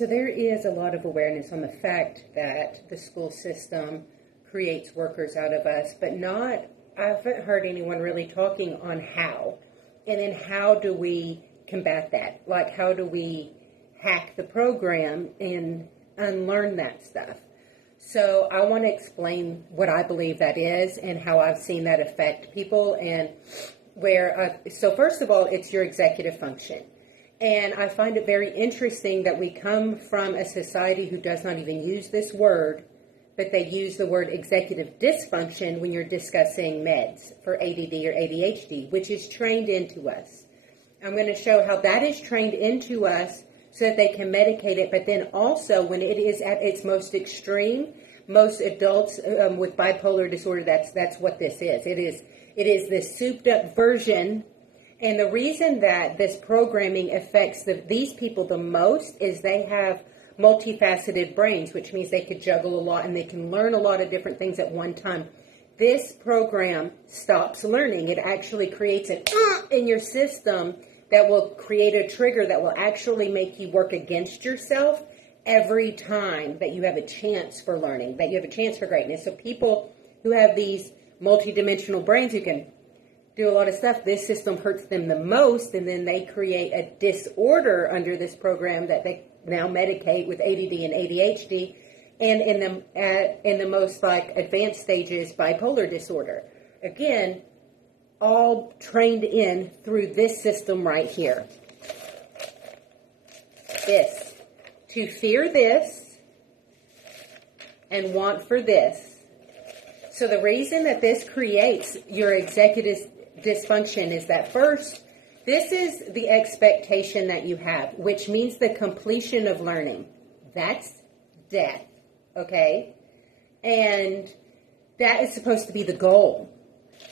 So there is a lot of awareness on the fact that the school system creates workers out of us, but I haven't heard anyone really talking on how. And then how do we combat that? Like, how do we hack the program and unlearn that stuff? So I want to explain what I believe that is and how I've seen that affect people. And so first of all, it's your executive function. And I find it very interesting that we come from a society who does not even use this word, but they use the word executive dysfunction when you're discussing meds for ADD or ADHD, which is trained into us. I'm going to show how that is trained into us so that they can medicate it, but then also when it is at its most extreme, most adults with bipolar disorder, that's what this is. It is this souped up version. And the reason that this programming affects these people the most is they have multifaceted brains, which means they could juggle a lot and they can learn a lot of different things at one time. This program stops learning. It actually creates an in your system that will create a trigger that will actually make you work against yourself every time that you have a chance for learning, that you have a chance for greatness. So people who have these multidimensional brains who can do a lot of stuff, this system hurts them the most, and then they create a disorder under this program that they now medicate with ADD and ADHD, and in the most advanced stages, bipolar disorder. Again, all trained in through this system right here. This. To fear this and want for this. So the reason that this creates your executive dysfunction is that first, this is the expectation that you have, which means the completion of learning. That's death, okay? And that is supposed to be the goal.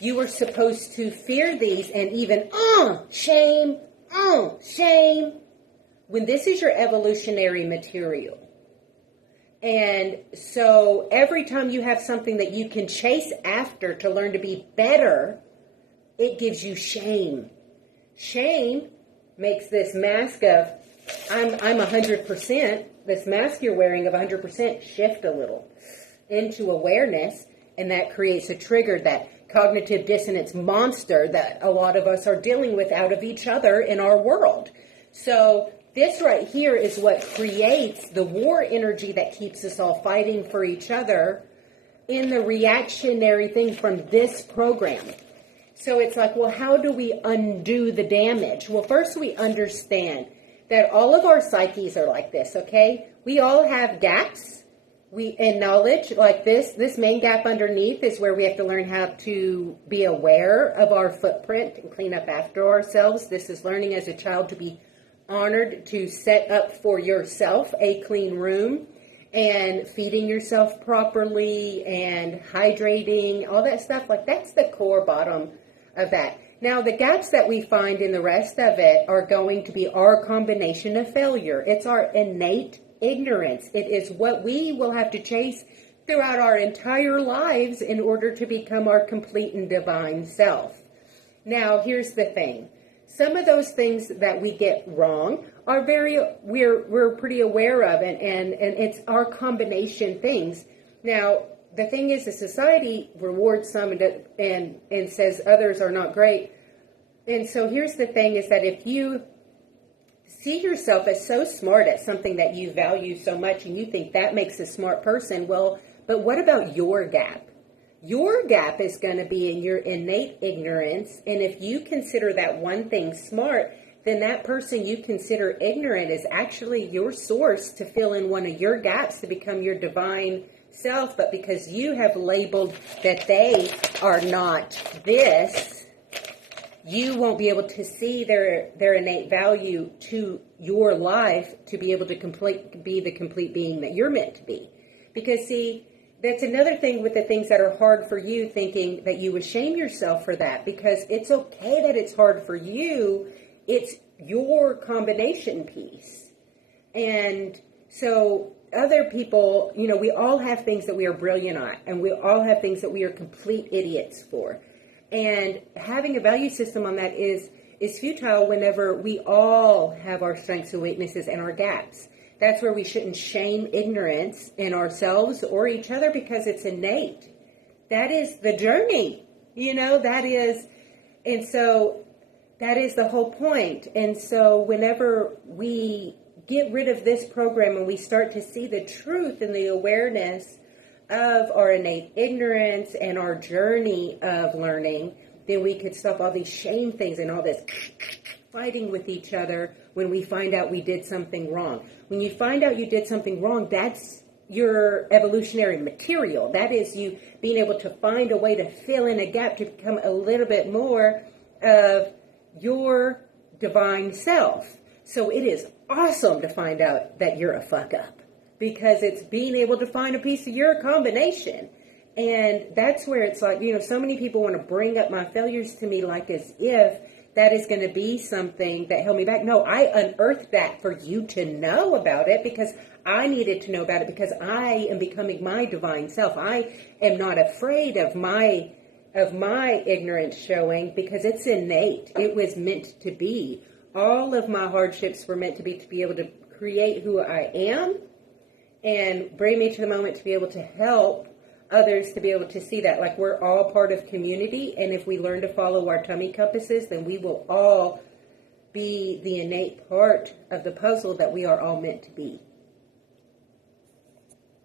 You are supposed to fear these and even, shame, shame, when this is your evolutionary material. And so every time you have something that you can chase after to learn to be better, it gives you shame. Shame makes this mask of, I'm 100%, this mask you're wearing of 100% shift a little into awareness, and that creates a trigger, that cognitive dissonance monster that a lot of us are dealing with out of each other in our world. So this right here is what creates the war energy that keeps us all fighting for each other in the reactionary thing from this program. So it's like, well, how do we undo the damage? Well, first we understand that all of our psyches are like this, okay? We all have gaps. In knowledge, like this main gap underneath is where we have to learn how to be aware of our footprint and clean up after ourselves. This is learning as a child to be honored, to set up for yourself a clean room and feeding yourself properly and hydrating, all that stuff. Like, that's the core bottom of that. Now, the gaps that we find in the rest of it are going to be our combination of failure. It's our innate ignorance. It is what we will have to chase throughout our entire lives in order to become our complete and divine self. Now, here's the thing. Some of those things that we get wrong are we're pretty aware of, and it's our combination things. Now, the thing is, the society rewards some and says others are not great. And so here's the thing, is that if you see yourself as so smart at something that you value so much and you think that makes a smart person, well, but what about your gap? Your gap is going to be in your innate ignorance, and if you consider that one thing smart, then that person you consider ignorant is actually your source to fill in one of your gaps to become your divine self. But because you have labeled that they are not this, you won't be able to see their innate value to your life to be able to be the complete being that you're meant to be. Because, see, that's another thing with the things that are hard for you, thinking that you would shame yourself for that, because it's okay that it's hard for you. It's your combination piece. And so other people, we all have things that we are brilliant at, and we all have things that we are complete idiots for. And having a value system on that is futile whenever we all have our strengths and weaknesses and our gaps. That's where we shouldn't shame ignorance in ourselves or each other because it's innate. That is the journey, and so that is the whole point. And so whenever we get rid of this program and we start to see the truth and the awareness of our innate ignorance and our journey of learning, then we could stop all these shame things and all this fighting with each other when we find out we did something wrong. When you find out you did something wrong, that's your evolutionary material. That is you being able to find a way to fill in a gap to become a little bit more of your divine self. So it is awesome to find out that you're a fuck up, because it's being able to find a piece of your combination. And that's where it's like, so many people want to bring up my failures to me like as if that is going to be something that held me back. No, I unearthed that for you to know about it, because I needed to know about it, because I am becoming my divine self. I am not afraid of my ignorance showing, because it's innate. It was meant to be. All of my hardships were meant to be able to create who I am and bring me to the moment to be able to help others to be able to see that. Like, we're all part of community, and if we learn to follow our tummy compasses, then we will all be the innate part of the puzzle that we are all meant to be.